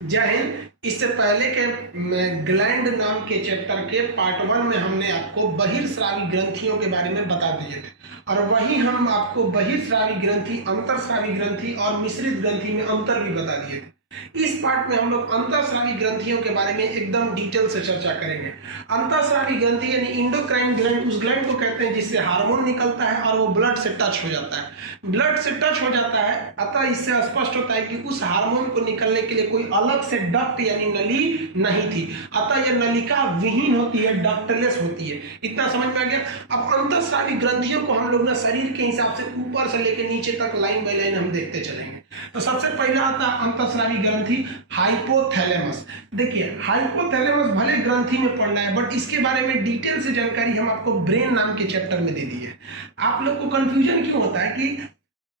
जय हिंद। इससे पहले के ग्लैंड नाम के चैप्टर के पार्ट 1 में हमने आपको बहिर्स्रावी ग्रंथियों के बारे में बता दिए थे, और वही हम आपको बहिर्स्रावी ग्रंथि, अंतरस्रावी ग्रंथि और मिश्रित ग्रंथि में अंतर भी बता दिए थे। इस पार्ट में हम लोग अंतरस्रावी ग्रंथियों के बारे में एकदम डिटेल से चर्चा करेंगे। अंतरस्रावी ग्रंथि यानी इंडोक्राइन ग्लैंड, उस ग्लैंड को कहते हैं जिससे हार्मोन निकलता है और वो ब्लड से टच हो जाता है। ब्लड से टच हो जाता है, अतः इससे स्पष्ट होता है कि उस हार्मोन को निकलने के लिए कोई अलग से डक्ट यानी नली नहीं थी, अतः यह नलिका विहीन होती है, डक्टलेस होती है। इतना समझ में आ गया। अब अंतरस्रावी ग्रंथियों को हम लोग ना शरीर के हिसाब से ऊपर से लेकर नीचे तक लाइन बाय लाइन हम देखते चलेंगे। तो सबसे पहला आता है अंतरस्रावी ग्रंथि हाइपोथैलेमस। देखिए, हाइपोथैलेमस भले ग्रंथि में पढ़ना है, बट इसके बारे में डिटेल से जानकारी हम आपको ब्रेन नाम के चैप्टर में दे दी है। आप लोग को कंफ्यूजन क्यों होता है कि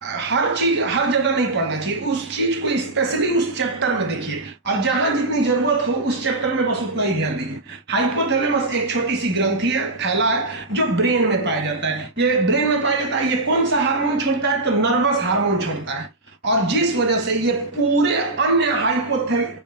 हर चीज हर जगह नहीं पढ़ना चाहिए, उस चीज को स्पेशली उस चैप्टर में देखिए, और जहां जितनी जरूरत हो उस चैप्टर में बस उतना ही ध्यान दीजिए। हाइपोथैलेमस एक छोटी सी ग्रंथि है, थैला है, जो ब्रेन में पाया जाता है। ये ब्रेन में पाया जाता है। ये कौन सा हार्मोन छोड़ता है? तो नर्वस हार्मोन छोड़ता है, और जिस वजह से ये पूरे अन्य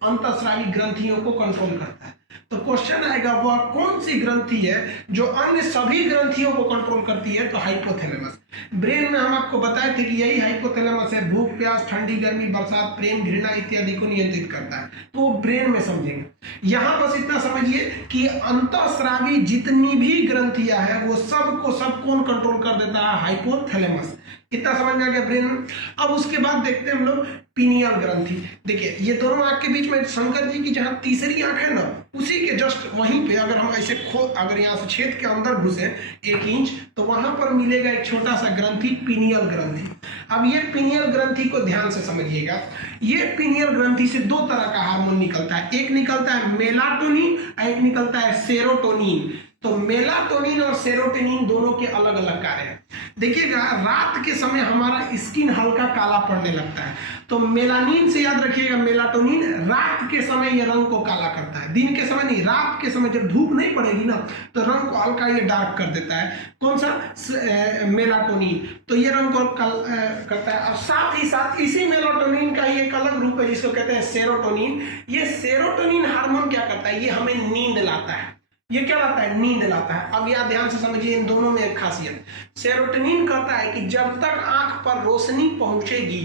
अंतःस्रावी ग्रंथियों को कंट्रोल करता है। तो क्वेश्चन आएगा, वह कौन सी ग्रंथि है जो अन्य सभी ग्रंथियों को कंट्रोल करती है? तो हाइपोथैलेमस। ब्रेन में हम आपको बताए थे कि यही हाइपोथैलेमस है भूख, प्यास, ठंडी, गर्मी, बरसात, प्रेम, घृणा इत्यादि को नियंत्रित करता है। तो वो ब्रेन में समझेंगे। यहां बस इतना समझिए कि अंतःस्रावी जितनी भी ग्रंथियां हैं वो सबको सब कौन कंट्रोल कर देता है? हाइपोथैलेमस। कितना समझ में आ गया ब्रेन में। अब उसके बाद देखते हैं हम लोग पीनियल ग्रंथि। देखिए, ये दोनों आंख के बीच में शंकर जी की जहां तीसरी आंख है ना, उसी के जस्ट वहीं पे अगर हम ऐसे अगर यहाँ से छेद के अंदर घुसे 1 इंच, तो वहां पर मिलेगा एक छोटा सा ग्रंथि, पीनियल ग्रंथि। अब ये पीनियल ग्रंथि को ध्यान से समझिएगा। ये पीनियल ग्रंथि से 2 तरह का हार्मोन निकलता है, एक निकलता है मेलाटोनिन और एक निकलता है सेरोटोनिन। तो मेलाटोनिन और सेरोटोनिन दोनों के अलग अलग कार्य हैं। देखिएगा, रात के समय हमारा स्किन हल्का काला पड़ने लगता है, तो मेलानिन से याद रखिएगा, मेलाटोनिन रात के समय ये रंग को काला करता है, दिन के समय नहीं। रात के समय जब धूप नहीं पड़ेगी ना, तो रंग को हल्का ये डार्क कर देता है। कौन सा? मेलाटोनिन। तो ये रंग को करता है। और साथ ही साथ इसी मेलाटोनिन का ही एक अलग रूप है जिसको कहते हैं सेरोटोनिन। ये सेरोटोनिन हार्मोन क्या करता है? ये हमें नींद लाता है। ये क्या लाता है? नींद लाता है। अब यह ध्यान से समझिए, इन दोनों में एक खासियत। सेरोटोनिन कहता है कि जब तक आंख पर रोशनी पहुंचेगी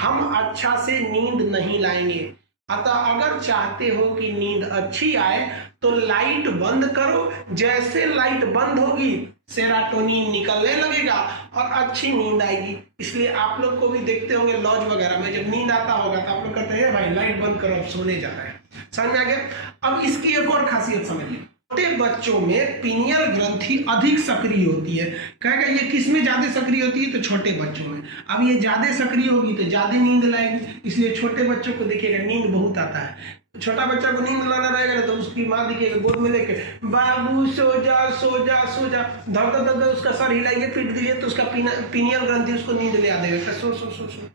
हम अच्छा से नींद नहीं लाएंगे, अतः अगर चाहते हो कि नींद अच्छी आए तो लाइट बंद करो। जैसे लाइट बंद होगी सेरोटोनिन निकलने लगेगा और अच्छी नींद आएगी। इसलिए आप लोग को भी देखते होंगे लॉज वगैरह में, जब नींद आता होगा तो आप लोग कहते हैं भाई लाइट बंद करो, अब सोने जा रहे हैं। समझ में आ गया। अब इसकी एक और खासियत समझिए। छोटे बच्चों में पीनियल ग्रंथि अधिक सक्रिय होती है। कहेगा ये किसमें ज्यादा सक्रिय होती है? तो छोटे बच्चों में। अब ये ज्यादा सक्रिय होगी तो ज्यादा नींद लाएगी, इसलिए छोटे बच्चों को देखिएगा नींद बहुत आता है। छोटा बच्चा को नींद लाना रहेगा ना, तो उसकी माँ दिखेगा गोद में लेके, बाबू सो जा सो जा सो जा, धर धर धर उसका सर हिलाइए, पीट दीजिए, तो उसका पीनियल ग्रंथि उसको नींद ले आ देगा। सो सो सो सो।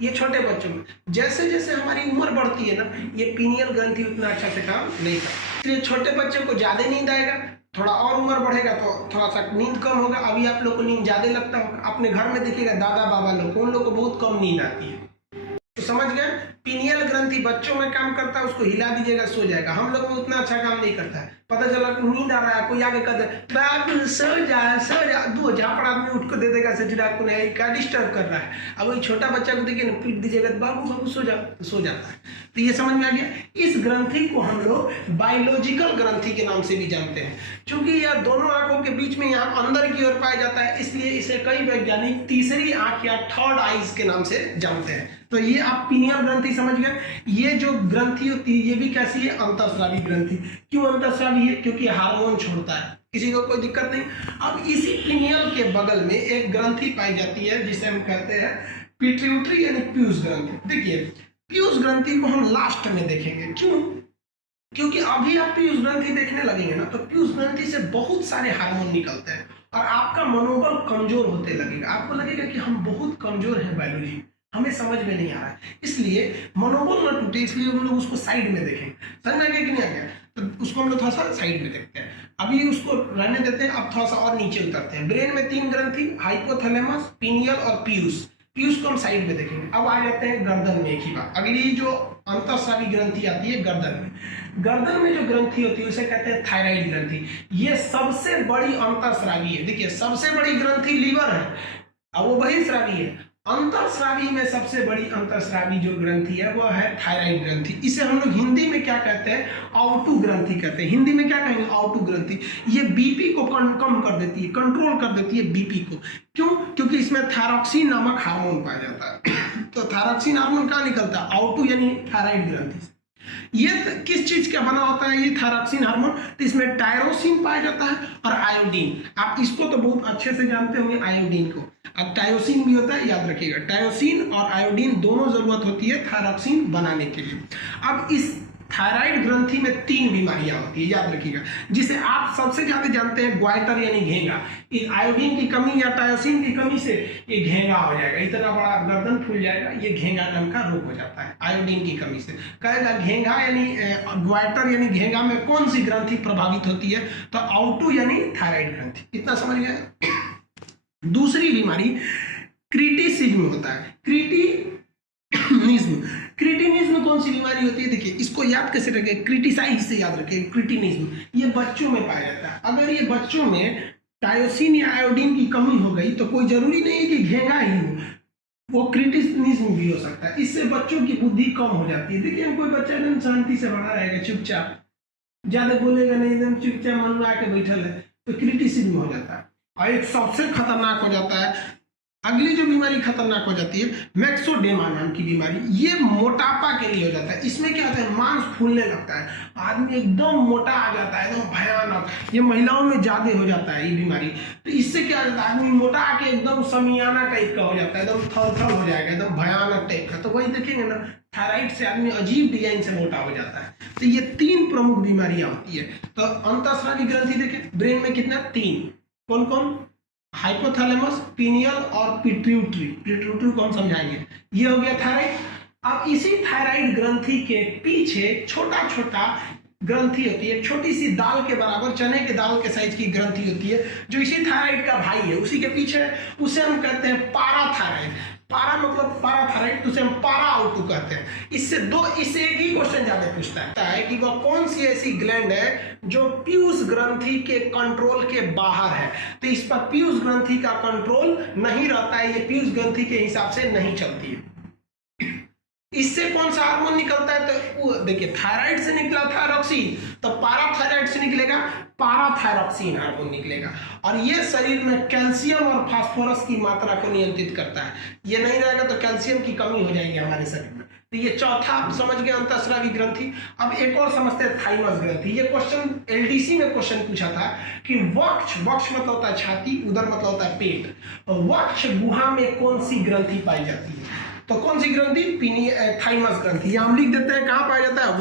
ये छोटे बच्चों में। जैसे जैसे हमारी उम्र बढ़ती है ना, ये पीनियल ग्रंथि उतना अच्छा से काम नहीं करता, इसलिए छोटे बच्चे को ज्यादा नींद आएगा। थोड़ा और उम्र बढ़ेगा तो थोड़ा सा नींद कम होगा। अभी आप लोग को नींद ज्यादा लगता होगा, अपने घर में देखिएगा दादा बाबा लोग, उन लोग को बहुत कम नींद आती है। तो समझ गए, पीनियल ग्रंथि बच्चों में काम करता है, उसको हिला दीजिएगा सो जाएगा। हम लोग में उतना अच्छा काम नहीं करता है। पता चला नींद आ रहा है, कोई आगे कहते हैं बाबू सो जा सो जा, 2 झापड़ आदमी उठ को दे देगा सजरा को, नहीं क्या डिस्टर्ब कर रहा है। अब वही छोटा बच्चा को देखिए ना, पीट दीजिएगा बाबू बाबू सो जा, तो सो जाता है। तो ये समझ में आ गया। इस ग्रंथि को हम लोग बायोलॉजिकल ग्रंथि के नाम से भी जानते हैं, क्योंकि यह दोनों आंखों के बीच में यहाँ अंदर की ओर पाया जाता है, इसलिए इसे कई वैज्ञानिक तीसरी आंख या थर्ड आईज के नाम से जानते हैं। तो ये आप पीनियल ग्रंथि समझ गए। ये जो ग्रंथि होती है ये भी कैसी है? अंतःस्रावी ग्रंथि। क्यों अंतःस्रावी है? क्योंकि हार्मोन छोड़ता है। किसी को कोई दिक्कत नहीं। अब इसी पीनियल के बगल में एक ग्रंथि पाई जाती है जिसे हम कहते हैं पिट्यूटरी यानी पीयूष ग्रंथि। देखिए, पीयूष ग्रंथि को हम लास्ट में देखेंगे। क्यों? क्योंकि अभी आप पीयूष ग्रंथि देखने लगेंगे ना, तो पीयूष ग्रंथि से बहुत सारे हार्मोन निकलते हैं और आपका मनोबल कमजोर होते लगेगा। आपको लगेगा कि हम बहुत कमजोर हैं बायोलॉजी, हमें समझ में नहीं आ रहा है। इसलिए मनोबल न टूटे, इसलिए हम लोग उसको साइड में देखें। समझ में आ गया कि नहीं आ गया? तो उसको हम लोग थोड़ा सा साइड में देखते हैं। अभी उसको रहने देते हैं। अब थोड़ा सा और नीचे उतरते हैं। ब्रेन में 3 ग्रंथि, हाइपोथैलेमस, पीनियल और पीयूष। पीयूष को हम साइड में देखेंगे। अब आ जाते हैं गर्दन में एक ही बात। अगली जो अंतःस्रावी ग्रंथि आती है गर्दन में। गर्दन में जो ग्रंथि होती है उसे कहते हैं थायराइड ग्रंथि। ये सबसे बड़ी अंतःस्रावी है। देखिए सबसे बड़ी ग्रंथि लीवर है, अब वो बहिर्स्रावी है। अंतःस्रावी में सबसे बड़ी अंतःस्रावी जो ग्रंथि है वो है थायराइड ग्रंथि। इसे हम लोग हिंदी में क्या कहते हैं, आउटू ग्रंथि कहते हैं। हिंदी में क्या कहेंगे, आउटू ग्रंथि। ये बीपी को कम कर देती है, कंट्रोल कर देती है बीपी को। क्यों? क्योंकि इसमें थायरॉक्सिन नामक हार्मोन पाया जाता है। तो थायरॉक्सिन हार्मोन कहाँ निकलता है, आउटू यानी थायराइड ग्रंथि से। ये किस चीज का बना होता है ये थायरॉक्सिन हार्मोन, तो इसमें टायरोसिन पाया जाता है और आयोडीन। आप इसको तो बहुत अच्छे से जानते होंगे आयोडीन को। अब टायोसिन भी होता है, याद रखिएगा। टायोसिन और आयोडीन दोनों जरूरत होती है थायरॉक्सिन बनाने के लिए। अब इस थायराइड ग्रंथि में 3 बीमारियां होती है, याद रखिएगा, जिसे आप सबसे ज्यादा जानते हैं ग्वाइटर यानी घेंगा। इस आयोडीन की कमी या टायोसिन की कमी से ये घेंगा हो जाएगा, इतना बड़ा गर्दन फूल जाएगा, ये घेंगा नाम का रोग हो जाता है आयोडीन की कमी से। कहेगा घेंगा यानी ग्वाइटर यानी घेंगा में कौन सी ग्रंथि प्रभावित होती है, तो आउटू यानी थायराइड ग्रंथि। इतना समझ गए। दूसरी बीमारी क्रिटिसिज्म होता है। क्रिटिनिज्म, क्रिटिनिज्म कौन सी बीमारी होती है, देखिए इसको याद कैसे रखें, क्रिटिसाइज से याद रखें। क्रिटिनिज्म ये बच्चों में पाया जाता है। अगर ये बच्चों में टायोसिन या आयोडीन की कमी हो गई तो कोई जरूरी नहीं है कि घेंगा ही हो, वो क्रिटिनिज्म भी हो सकता है। इससे बच्चों की बुद्धि कम हो जाती है। देखिए कोई बच्चा एकदम शांति से बना रहेगा, चुपचाप, ज्यादा बोलेगा नहीं, एकदम चुपचाप मन में आके बैठल है, तो क्रिटिसिज्म हो जाता है। और एक सबसे खतरनाक हो जाता है, अगली जो बीमारी खतरनाक हो जाती है, मैक्सोडेमा नाम की बीमारी। ये मोटापा के लिए हो जाता है। इसमें क्या होता है, मांस फूलने लगता है, आदमी एकदम मोटा आ जाता है, एकदम भयानक। ये महिलाओं में ज्यादा हो जाता है ये बीमारी। तो इससे क्या होता है, आदमी मोटा आके एकदम समियाना टाइप का हो जाता है, एकदम थल हो जाएगा, एकदम भयानक टाइप का। तो वही देखेंगे ना, थायराइड से आदमी अजीब डिजाइन से मोटा हो जाता है। तो ये 3 प्रमुख बीमारियां होती है। तो अंतःस्रावी ग्रंथि देखिए ब्रेन में कितना, 3। कौन कौन, हाइपोथैलेमस, पीनियल और पिट्यूटरी। पिट्यूटरी को हम समझाएंगे। ये हो गया थायराइड। अब इसी थायराइड ग्रंथि के पीछे छोटा छोटा ग्रंथि होती है, छोटी सी दाल के बराबर, चने के दाल के साइज की ग्रंथि होती है, जो इसी थायराइड का भाई है, उसी के पीछे। उसे हम कहते हैं पाराथायराइड। पारा मतलब पाराथायराइड, उसे हम पारा आउटू कहते हैं। इससे एक ही क्वेश्चन ज्यादा पूछता है कि वह कौन सी ऐसी ग्लैंड है जो पीयूष ग्रंथि के कंट्रोल के बाहर है। तो इस पर पीयूष ग्रंथि का कंट्रोल नहीं रहता है, ये पीयूष ग्रंथि के हिसाब से नहीं चलती है। इससे कौन सा हार्मोन निकलता है, तो देखिए थायराइड से निकला थायरॉक्सिन, तो पाराथायराइड से निकलेगा पाराथायरॉक्सिन हार्मोन निकलेगा। और ये शरीर में कैल्शियम और फास्फोरस की मात्रा को नियंत्रित करता है। ये नहीं रहेगा तो कैल्शियम की कमी हो जाएगी हमारे शरीर में। तो ये चौथा आप समझ गए अंतःस्रावी ग्रंथि। अब एक और समझते हैं थाइमस ग्रंथि। ये क्वेश्चन एलडीसी में क्वेश्चन पूछा था कि वक्ष मतलब होता है छाती, उदर मतलब होता है पेट, वक्ष गुहा में कौन सी ग्रंथि पाई जाती है, तो कौन सी ग्रंथि, थाइमस ग्रंथि। हम लिख देते हैं कहाँ पाया जाता है,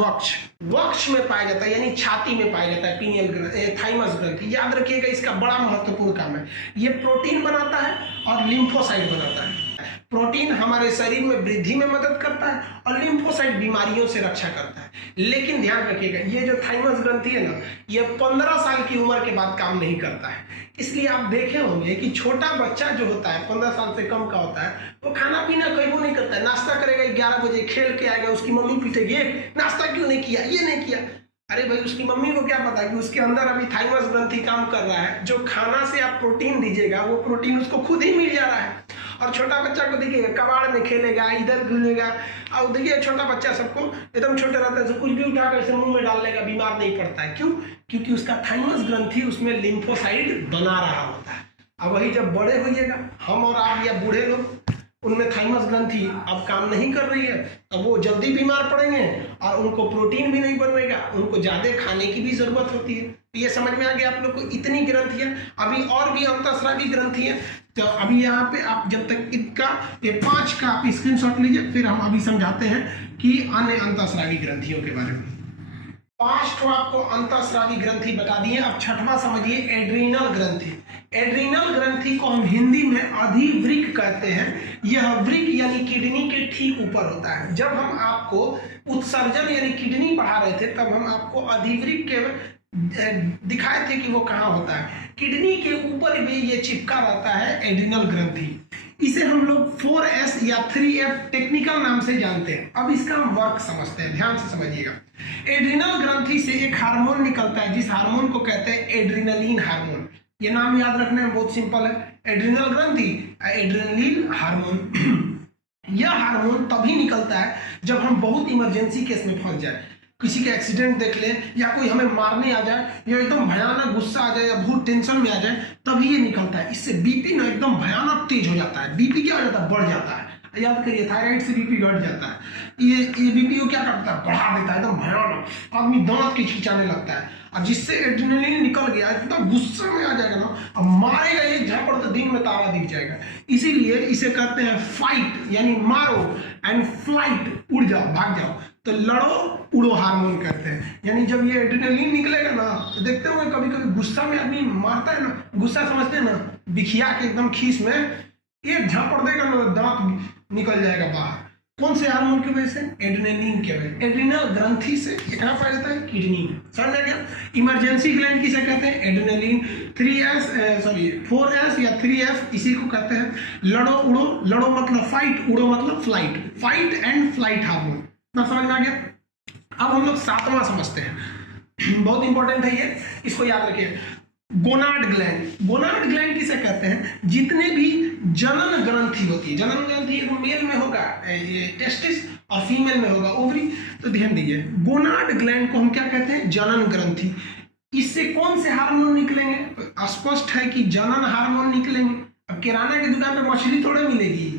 वक्ष में पाया जाता है, यानी छाती में पाया जाता है पीनियल थाइमस ग्रंथि। याद रखिएगा इसका बड़ा महत्वपूर्ण काम है। ये प्रोटीन बनाता है और लिम्फोसाइट बनाता है। प्रोटीन हमारे शरीर में वृद्धि में मदद करता है और लिम्फोसाइट बीमारियों से रक्षा करता है। लेकिन ध्यान रखिएगा ये जो थाइमस ग्रंथि है ना, ये 15 साल की उम्र के बाद काम नहीं करता है। इसलिए आप देखे होंगे कि छोटा बच्चा जो होता है 15 साल से कम का होता है, वो खाना पीना कहीं नहीं करता है। नाश्ता करेगा 11 बजे, खेल के आएगा, उसकी मम्मी पीटेगी, नाश्ता क्यों नहीं किया, ये नहीं किया। अरे भाई उसकी मम्मी को क्या पता कि उसके अंदर अभी थाइमस ग्रंथि काम कर रहा है। जो खाना से आप प्रोटीन दीजिएगा वो प्रोटीन उसको खुद ही मिल जा रहा है। और छोटा बच्चा को देखिएगा कबाड़ में खेलेगा, इधर घूमेगा। और देखिए छोटा बच्चा सबको एकदम छोटे रहता है, कुछ भी उठाकर ऐसे मुंह में डाल लेगा, बीमार नहीं पड़ता है। क्यों? क्योंकि उसका थाइमस ग्रंथि उसमें लिम्फोसाइट बना रहा होता है। अब वही जब बड़े होइएगा, हम और आप या बूढ़े लोग, उनमें थाइमस ग्रंथि अब काम नहीं कर रही है, अब वो जल्दी बीमार पड़ेंगे और उनको प्रोटीन भी नहीं बनेगा, उनको ज्यादा खाने की भी जरूरत होती है। तो ये समझ में आ गया आप लोग को, इतनी ग्रंथियां। अभी और भी अंतःस्रावी ग्रंथि है। तो अभी यहाँ पे आप जब तक इनका ये 5 का आप स्क्रीनशॉट लीजिए, फिर हम अभी समझाते हैं कि अन्य अंतःस्रावी ग्रंथियों के बारे में। 5 तो आपको अंतःस्रावी ग्रंथि बता दिए। अब 6वां समझिए, एड्रीनल ग्रंथि। एड्रीनल ग्रंथि को हम हिंदी में अधिवृक्क कहते हैं। यह वृक्क यानी किडनी के ठीक ऊपर होता है। जब हम आपको उत्सर्जन यानी किडनी बढ़ा रहे थे तब हम आपको अधिवृक्क के दिखाए थे कि वो कहाँ होता है। किडनी के ऊपर भी ये चिपका रहता है एड्रीनल ग्रंथि। इसे हम लोग 4S या 3F टेक्निकल नाम से जानते हैं। अब इसका हम वर्क समझते हैं, ध्यान से समझिएगा। एड्रिनल ग्रंथि से एक हार्मोन निकलता है जिस हार्मोन को कहते हैं एड्रिनलिन हार्मोन। ये नाम याद रखना है, बहुत सिंपल है। एड्रिनल ग्रंथि, एड्रिनलिन हार्मोन। यह हार्मोन तभी निकलता है जब हम बहुत इमरजेंसी केस में फंस जाए, किसी का एक्सीडेंट देख ले, या कोई हमें मारने आ जाए, या एकदम भयानक गुस्सा आ जाए, या बहुत टेंशन में आ जाए, तभी ये निकलता है। इससे बीपी ना एकदम भयानक तेज हो जाता है। बीपी क्या हो जाता है? बढ़ जाता है। याद करिए, थायराइड से बीपी घट जाता है। ये बीपी को क्या करता है? बढ़ा देता है, एकदम भयानक। आदमी दांत खिंचाने लगता है। और जिससे एड्रेनलिन निकल गया, इतना गुस्सा में आ जाएगा ना, अब मारेगा एक झापड़ तो दिन में तारा दिख जाएगा। इसीलिए इसे कहते हैं फाइट, यानी मारो, एंड फ्लाइट, उड़ जाओ, भाग जाओ, तो लड़ो उड़ो हार्मोन कहते हैं। यानी जब ये एड्रेनलिन निकलेगा ना, तो देखते होंगे कभी कभी गुस्सा में आदमी मारता है ना, गुस्सा समझते हैं ना, बिखिया के एकदम खीस में एक झापड़ देगा ना, दांत निकल जाएगा बाहर। कौन से हार्मोन की वजह से? एड्रेनलिन की वजह से। एड्रिनल ग्रंथि से कहाँ पाया जाता है? किडनी में। समझ आ गया? इमरजेंसी ग्लैंड किसे कहते हैं? एड्रेनलिन। 4S या 3F इसी को कहते हैं लड़ो उड़ो। लड़ो मतलब फाइट, उड़ो मतलब flight. Fight and flight hormone. ना समझ में आ गया? अब हम लोग 7वां समझते हैं, बहुत इंपॉर्टेंट है ये, इसको याद रखिए। Gonad gland. गोनाड ग्लैंड किसे कहते हैं? जितने भी जनन ग्रंथि होती है, जनन ग्रंथि एक मेल में होगा ये टेस्टिस, और फीमेल में होगा ओवरी। तो ध्यान दीजिए, गोनाड ग्लैंड को हम क्या कहते हैं? जनन ग्रंथि। इससे कौन से हार्मोन निकलेंगे? स्पष्ट है कि जनन हार्मोन निकलेंगे। अब किराना की दुकान पे मछली थोड़े मिलेगी,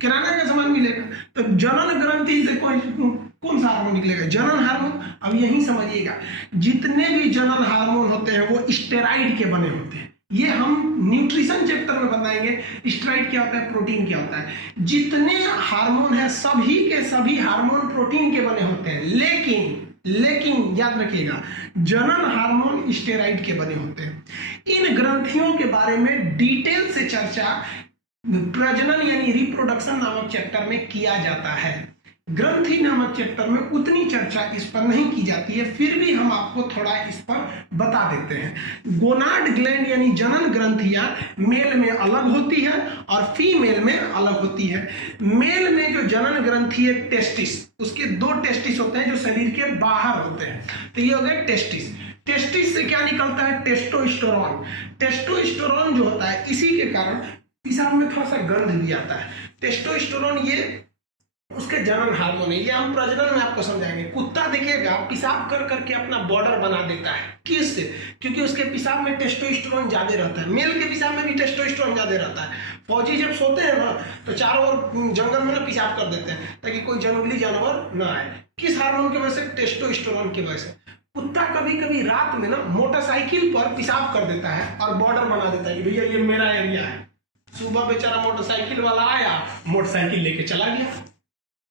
किराना का सामान मिलेगा। तो जनन ग्रंथि से कौन सा हार्मोन निकलेगा? जनन हार्मोन। अब यही समझिएगा, जितने भी जनन हार्मोन होते हैं वो स्टेरॉइड के बने होते हैं। ये हम न्यूट्रिशन चैप्टर में बताएंगे। स्टेरॉइड क्या होता है, प्रोटीन क्या होता है। जितने हार्मोन है सभी के सभी हार्मोन प्रोटीन के बने होते हैं, लेकिन याद रखिएगा, जनन हार्मोन स्टेरॉइड के बने होते हैं। इन ग्रंथियों के बारे में डिटेल से चर्चा प्रजनन यानी रिप्रोडक्शन नामक चैप्टर में किया जाता है। ग्रंथि नामक चैप्टर में उतनी चर्चा इस पर नहीं की जाती है, फिर भी हम आपको थोड़ा इस पर बता देते हैं। गोनाड ग्लैंड यानी जनन ग्रंथियां मेल में अलग होती है और फीमेल में अलग होती है। मेल में जो जनन ग्रंथि है टेस्टिस, उसके 2 टेस्टिस होते हैं जो शरीर के बाहर होते हैं। तो ये हो गए टेस्टिस। टेस्टिस से क्या निकलता है? टेस्टोस्टेरोन। टेस्टोस्टेरोन जो होता है, इसी के कारण पेशाब में थोड़ा सा गंध भी आता है। टेस्टोस्टेरोन ये उसके जनन हार्मोन है। ये हम प्रजनन में आपको समझाएंगे। कुत्ता देखिएगा पेशाब कर करके अपना बॉर्डर बना देता है। किससे? क्योंकि उसके पेशाब में टेस्टोस्टेरोन ज्यादा रहता है। मेल के पेशाब में भी टेस्टोस्टेरोन ज्यादा रहता है। फौजी जब सोते हैं ना, तो चारों ओर जंगल में ना पेशाब कर देते हैं ताकि कोई जंगली जानवर ना आए। किस हार्मोन की वजह से? टेस्टोस्टेरोन की वजह से। कुत्ता कभी कभी रात में ना मोटरसाइकिल पर पेशाब कर देता है और बॉर्डर बना देता है कि भैया ये मेरा एरिया है। सुबह बेचारा मोटरसाइकिल वाला आया, मोटरसाइकिल लेके चला गया।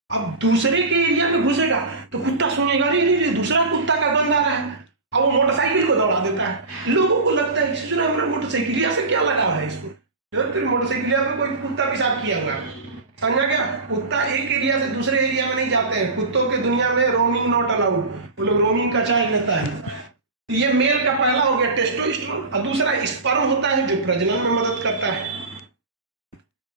अब दूसरे के एरिया में घुसेगा तो कुत्ता सुनेगा, अरे दूसरा कुत्ता का गंध आ रहा है, अब वो मोटरसाइकिल को दौड़ा देता है। लोगों को लगता है इससे जो हमारा मोटरसाइकिलिया से क्या लगा है इसको, फिर मोटरसाइकिलिया पे कोई कुत्ता पेशाब किया हुआ है। समझा क्या? कुत्ता एक एरिया से दूसरे एरिया में नहीं जाते हैं। कुत्तों के दुनिया में रोमिंग नॉट अलाउड, वो लोग रोमिंग का चार्ज लेता है। ये मेल का पहला हो गया टेस्टोस्टेरोन, और दूसरा स्पर्म होता है जो प्रजनन में मदद करता है।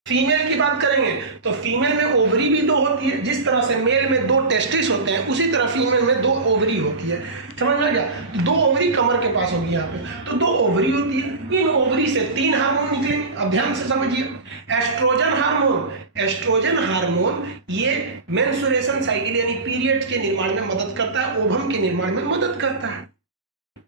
फीमेल की बात करेंगे तो फीमेल में ओवरी भी 2 होती है। जिस तरह से मेल में 2 टेस्टिस होते हैं, उसी तरह फीमेल में 2 ओवरी होती है। समझ में आ गया? 2 ओवरी कमर के पास होगी यहाँ पे, तो 2 ओवरी होती है। इन ओवरी से 3 हार्मोन निकलेंगे। अब ध्यान से समझिए, एस्ट्रोजन हार्मोन। एस्ट्रोजन हार्मोन ये मेंस्ट्रुएशन साइकिल यानी पीरियड के निर्माण में मदद करता है, ओवम के निर्माण में मदद करता है।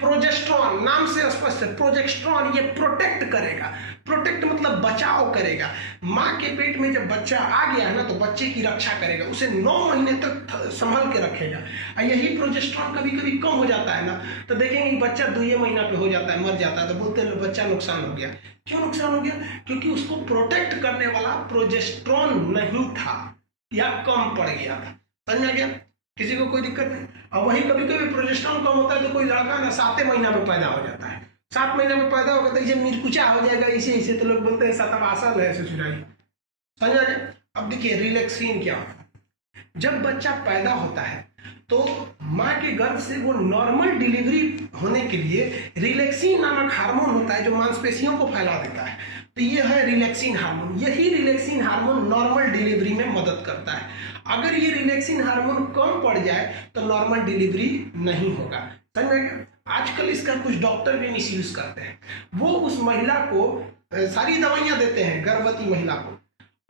प्रोजेस्टेरॉन, नाम से स्पष्ट है, प्रोजेस्टेरॉन ये प्रोटेक्ट करेगा। प्रोटेक्ट मतलब बचाव करेगा। माँ के पेट में जब बच्चा आ गया है ना, तो बच्चे की रक्षा करेगा, उसे 9 महीने तक संभल के रखेगा। और यही प्रोजेस्टेरॉन कभी कभी कम हो जाता है ना, तो देखेंगे बच्चा 2 महीना पे हो जाता है, मर जाता है, तो बोलते हैं बच्चा नुकसान हो गया। क्यों नुकसान हो गया? क्योंकि उसको प्रोटेक्ट करने वाला प्रोजेस्टेरॉन नहीं था या कम पड़ गया था। समझ में आ गया? किसी को कोई दिक्कत नहीं। और वही कभी कभी प्रोजेस्टेरॉन कम होता है तो कोई लड़का ना 7 महीना में पैदा हो जाता है। 7 महीने में पैदा होगा तो इसे मिर्कुचा हो जाएगा, इसे तो लोग बोलते हैं सतवासल है ससुराली। समझ आ गया? अब देखिए रिलैक्सिन क्या होता है। जब बच्चा पैदा होता है तो माँ के गर्भ से वो नॉर्मल डिलीवरी होने के लिए रिलैक्सिन नामक हार्मोन होता है जो मांसपेशियों को फैला देता है। तो ये है रिलैक्सिन हार्मोन। यही रिलैक्सिन हार्मोन नॉर्मल डिलीवरी में मदद करता है। अगर ये रिलैक्सिन हार्मोन कम पड़ जाए तो नॉर्मल डिलीवरी नहीं होगा। समझ में गया? आजकल इसका कुछ डॉक्टर भी मिसयूज करते हैं। वो उस महिला को सारी दवाइयां देते हैं, गर्भवती महिला को,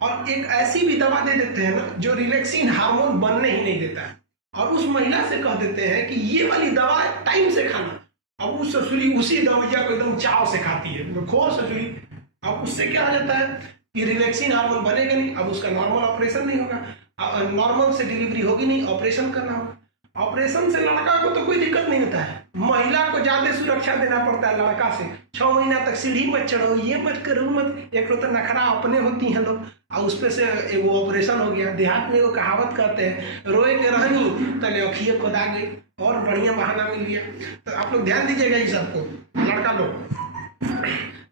और एक ऐसी भी दवा दे देते हैं ना जो रिलैक्सिन हार्मोन बनने ही नहीं देता है, और उस महिला से कह देते हैं कि ये वाली दवा टाइम से खाना। अब उस ससुरी उसी दवाइया को एकदम चाव से खाती है, खो ससुरी। अब उससे क्या हो जाता है कि रिलैक्सिन हार्मोन बनेगा नहीं, अब उसका नॉर्मल ऑपरेशन नहीं होगा, नॉर्मल से डिलीवरी होगी नहीं, ऑपरेशन करना होगा। ऑपरेशन से लड़का को तो कोई दिक्कत नहीं होता है, महिला को ज्यादा सुरक्षा देना पड़ता है लड़का से। 6 महीना तक सीढ़ी मत चढ़ो, ये मत करो, मत। एक तो नखरा अपने होती हैं लोग, और उस पे से वो ऑपरेशन हो गया। देहात में वो कहावत कहते हैं, रोए के रहनी तले अखिए खुदा गई, और बढ़िया बहाना मिल गया। तो आप लोग ध्यान दीजिएगा इस सबको, लड़का लोग।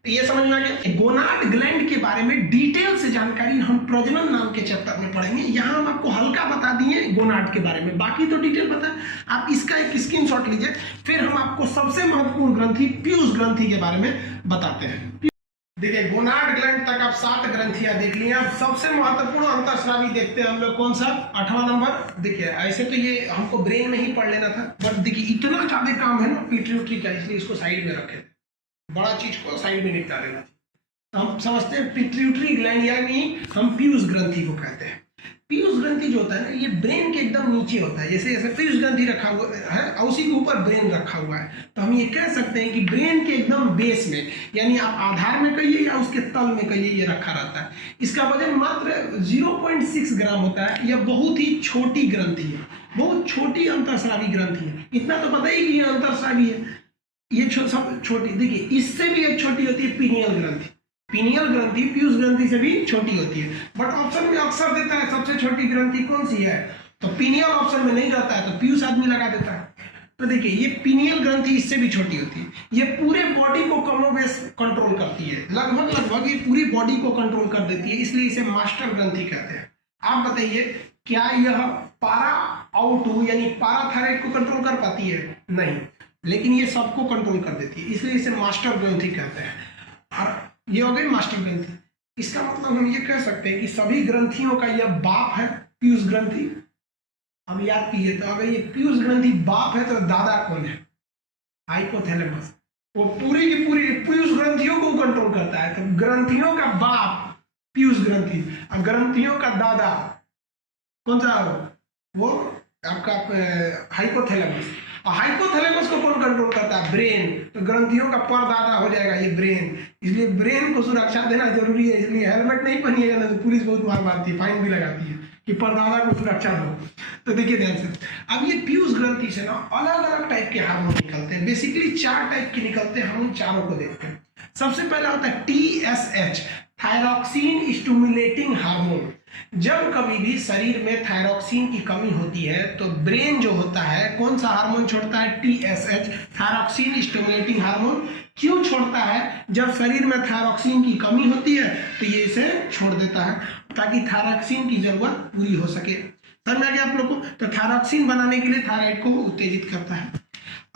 ये समझ में आ गया। गोनाड ग्लैंड के बारे में डिटेल से जानकारी हम प्रजनन नाम के चैप्टर में पढ़ेंगे। यहाँ हम आपको हल्का बता दिए गोनाड के बारे में, बाकी तो डिटेल बता। आप इसका एक स्क्रीनशॉट लीजिए, फिर हम आपको सबसे महत्वपूर्ण ग्रंथि पीयूष ग्रंथि के बारे में बताते हैं। देखिए, गोनाड ग्लैंड तक आप 7 ग्रंथियां देख ली। अब सबसे महत्वपूर्ण अंतःस्रावी देखते हैं हम लोग, कौन सा? 8वां नंबर। देखिए, ऐसे तो ये हमको ब्रेन में ही पढ़ लेना था, बट देखिए इतना ज्यादा काम है ना पिट्यूटरी का, इसलिए इसको साइड में रखे, बड़ा चीज को साइड में निपटा लेना। तो हम समझते हैं पिट्यूटरी ग्लैंड, यानी हम पीयूष ग्रंथि को कहते हैं। पीयूष ग्रंथि जो होता है ना, ये ब्रेन के एकदम नीचे होता है। जैसे जैसे पीयूष ग्रंथि रखा हुआ है और उसी के ऊपर ब्रेन रखा हुआ है, तो हम ये कह सकते हैं कि ब्रेन के एकदम बेस में, यानी आप आधार में कहिए या उसके तल में कहिए, ये रखा रहता है। इसका वजन मात्र 0.6 ग्राम होता है। यह बहुत ही छोटी ग्रंथि है, बहुत छोटी अंतःस्रावी ग्रंथि है। इतना तो पता ही कि ये अंतःस्रावी है, ये सब छोटी। देखिए, इससे भी एक छोटी होती है पीनियल ग्रंथि। पीनियल ग्रंथि पीयूष ग्रंथि से भी छोटी होती है, बट ऑप्शन में अक्सर देता है सबसे छोटी ग्रंथि कौन सी है, तो पीनियल ऑप्शन में नहीं रहता है तो पीयूष आदमी लगा देता है। तो देखिए, ये पीनियल ग्रंथि इससे भी छोटी होती है। ये पूरे बॉडी को कमोबेश कंट्रोल करती है, लगभग ये पूरी बॉडी को कंट्रोल कर देती है, इसलिए इसे मास्टर ग्रंथि कहते हैं। आप बताइए, क्या यह पारा आउटू यानी पाराथायराइड को कंट्रोल कर पाती है? नहीं, लेकिन ये सबको कंट्रोल कर देती है, इसलिए इसे मास्टर ग्रंथि कहते हैं। और ये हो गई मास्टर ग्रंथि। इसका मतलब हम ये कह सकते हैं कि सभी ग्रंथियों का यह बाप है पीयूष ग्रंथि। अब याद कीजिए, तो अगर ये पीयूष ग्रंथि बाप है तो दादा कौन है? हाइपोथैलेमस। वो पूरी की पूरी पीयूष ग्रंथियों को कंट्रोल करता है, तो ग्रंथियों का बाप पीयूष ग्रंथि, और ग्रंथियों का दादा कौन सा? वो आपका हाइपोथैलेमस। और हाइपोथैलेमस को कौन कंट्रोल करता है? ब्रेन। तो ग्रंथियों का परदादा हो जाएगा ये ब्रेन, इसलिए ब्रेन को सुरक्षा देना जरूरी है। इसलिए हेलमेट नहीं पहनिएगा ना तो पुलिस बहुत मार मारती है, फाइन भी लगाती है कि परदादा को सुरक्षा दो। तो देखिए ध्यान से, अब ये पीयूष ग्रंथि से ना अलग अलग टाइप के हार्मोन निकलते हैं। बेसिकली 4 टाइप के निकलते हैं, हम उन चारों को देखते हैं। सबसे पहला होता है TSH, थायरॉक्सिन स्टिमुलेटिंग हार्मोन। जब कभी भी शरीर में थायरॉक्सिन की कमी होती है तो ब्रेन जो होता है कौन सा हार्मोन छोड़ता है? TSH, thyroxine stimulating hormone. क्यों छोड़ता है? जब शरीर में थायरॉक्सिन की कमी होती है तो ये इसे छोड़ देता है, ताकि थायरॉक्सिन की जरूरत पूरी हो सके। समझ में आ गया आप लोग को? तो थायरॉक्सिन बनाने के लिए थायराइड को उत्तेजित करता है।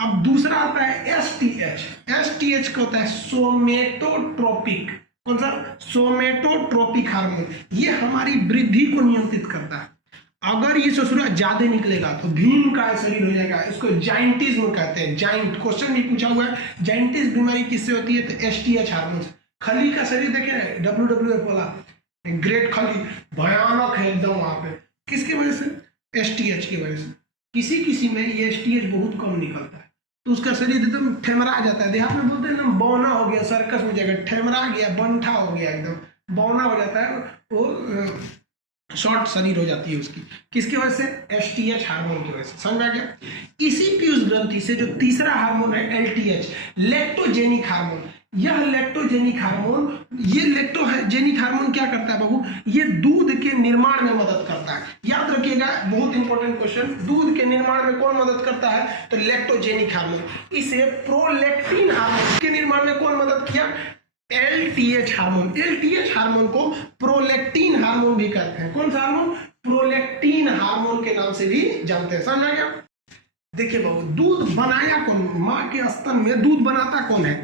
अब दूसरा आता है STH। STH का होता है सोमेटोट्रोपिक। कौन सा? सोमेटोट्रोपिक हार्मोन। ये हमारी वृद्धि को नियंत्रित करता है। अगर ये ससुरा ज्यादा निकलेगा तो भीम का शरीर हो जाएगा, इसको जाइंटिज्म कहते हैं। जाइंट क्वेश्चन भी पूछा हुआ है, जाइंटिस बीमारी किससे होती है? तो STH हार्मोन से। खली का शरीर देखे ना, WWF वाला ग्रेट खली, भयानक है एकदम वहां पे। किसकी वजह से? STH की वजह से। किसी में ये STH बहुत कम निकलता है तो उसका शरीर एकदम ठेमरा जाता है। देहात में बोलते हैं ना, बौना हो गया, सर्कस में जाएगा, ठेमरा गया, बंठा हो गया, एकदम बौना हो जाता है, वो शॉर्ट शरीर हो जाती है उसकी। किसकी वजह से? STH हार्मोन की वजह से। समझ आ गया? इसी पीयूष ग्रंथि से जो तीसरा हार्मोन है LTH, लैक्टोजेनिक हार्मोन। यह लैक्टोजेनिक हार्मोन, ये लैक्टोजेनिक हार्मोन क्या करता है बाबू? ये दूध के निर्माण में मदद करता है। याद रखिएगा, बहुत इंपॉर्टेंट क्वेश्चन। दूध के निर्माण में कौन मदद करता है? तो लैक्टोजेनिक हार्मोन। इसे प्रोलैक्टिन हार्मोन के निर्माण में कौन मदद किया? LTH hormone. LTH हार्मोन को प्रोलैक्टिन हार्मोन भी कहते हैं। कौन सा हार्मोन? प्रोलैक्टिन हार्मोन के नाम से भी जानते हैं। समझ आ गया? देखिए बाबू, दूध बनाया कौन? माँ के स्तन में दूध बनाता कौन है?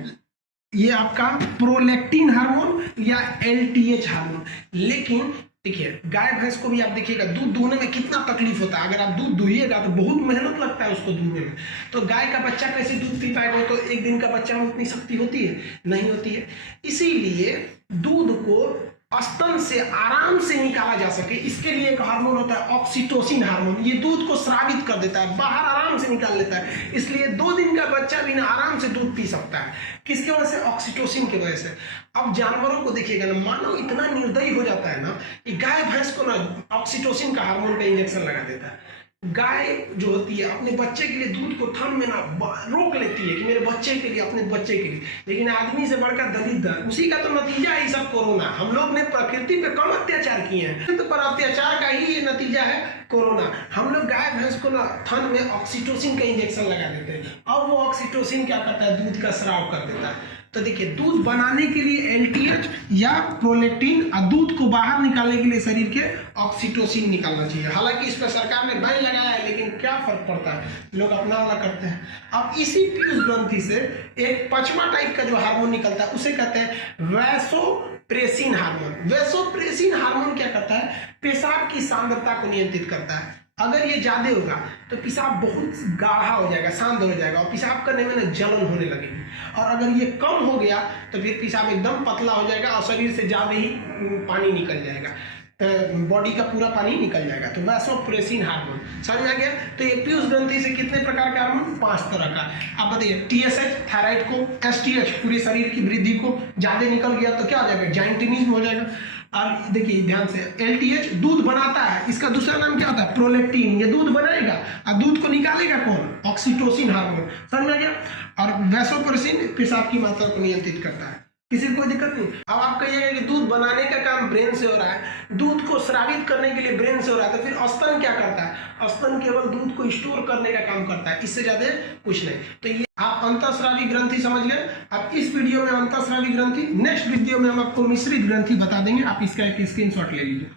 ये आपका प्रोलैक्टिन हार्मोन या एलटीएच हार्मोन। लेकिन देखिए गाय भैंस को भी आप देखिएगा दूध दूहने में कितना तकलीफ होता है। अगर आप दूध दुहिएगा तो बहुत मेहनत लगता है उसको दूहने में। तो गाय का बच्चा कैसे दूध पी पाएगा? तो एक दिन का बच्चा में उतनी शक्ति होती है? नहीं होती है। इसीलिए दूध को स्तन से आराम से निकाला जा सके, इसके लिए एक हार्मोन होता है ऑक्सीटोसिन हार्मोन। ये दूध को स्रावित कर देता है, बाहर आराम से निकाल लेता है। इसलिए 2 दिन का बच्चा भी ना आराम से दूध पी सकता है। किसके वजह से? ऑक्सीटोसिन की वजह से। अब जानवरों को देखिएगा ना, मानव इतना निर्दयी हो जाता है ना कि गाय भैंस को ना ऑक्सीटोसिन का हार्मोन का इंजेक्शन लगा देता है। गाय जो होती है अपने बच्चे के लिए दूध को थन में ना रोक लेती है कि मेरे बच्चे के लिए, अपने बच्चे के लिए। लेकिन आदमी से बढ़कर दलित, उसी का तो नतीजा है सब कोरोना। हम लोग ने प्रकृति पे कम अत्याचार किए हैं, तो पर अत्याचार का ही ये नतीजा है कोरोना। हम लोग गाय भैंस को ना थन में ऑक्सीटोसिन का इंजेक्शन लगा देते हैं। अब वो ऑक्सीटोसिन क्या करता है? दूध का स्राव कर देता है। तो देखिए दूध बनाने के लिए एलटीएच या प्रोलैक्टिन और दूध को बाहर निकालने के लिए शरीर के ऑक्सीटोसिन निकालना चाहिए। हालांकि इस पर सरकार ने बैन लगाया है, लेकिन क्या फर्क पड़ता है, लोग अपना वाला करते हैं। अब इसी पीयूष ग्रंथि से एक 5वां टाइप का जो हार्मोन निकलता है उसे कहते हैं वैसोप्रेसिन हार्मोन। वैसोप्रेसिन हार्मोन क्या करता है? पेशाब की सांद्रता को नियंत्रित करता है। अगर ये ज्यादा होगा तो पेशाब बहुत गाढ़ा हो जाएगा, शांत हो जाएगा और पेशाब करने में ना जलन होने लगेगी। और अगर ये कम हो गया तो फिर पेशाब एकदम पतला हो जाएगा और शरीर से ज्यादा ही पानी निकल जाएगा, बॉडी का पूरा पानी निकल जाएगा। तो वैसोप्रेसिन हार्मोन समझ में आ गया। तो ये पीयूष ग्रंथि से कितने प्रकार के हार्मोन? 5 तरह का। आप बताइए, टीएसएच थायराइड को, एसटीएच पूरे शरीर की वृद्धि को ज्यादा निकल गया तो क्या हो जाएगा? जाइंटिनिज्म हो जाएगा। और देखिए ध्यान से, एलटीएच दूध बनाता है, इसका दूसरा नाम क्या होता है? प्रोलैक्टिन। ये दूध बनाएगा और दूध को निकालेगा कौन? Oxytocin hormone. समझ में आ गया। और वैसोप्रेसिन पेशाब की मात्रा को नियंत्रित करता है। किसी को कोई दिक्कत नहीं। अब आप कहिएगा कि दूध बनाने का काम ब्रेन से हो रहा है, दूध को स्रावित करने के लिए ब्रेन से हो रहा है, तो फिर स्तन क्या करता है? स्तन केवल दूध को स्टोर करने का काम करता है, इससे ज्यादा कुछ नहीं। तो ये आप अंतःस्रावी ग्रंथि समझ गए। अब इस वीडियो में अंतःस्रावी ग्रंथि, नेक्स्ट वीडियो में हम आपको मिश्रित ग्रंथि बता देंगे। आप इसका एक स्क्रीनशॉट ले लीजिए।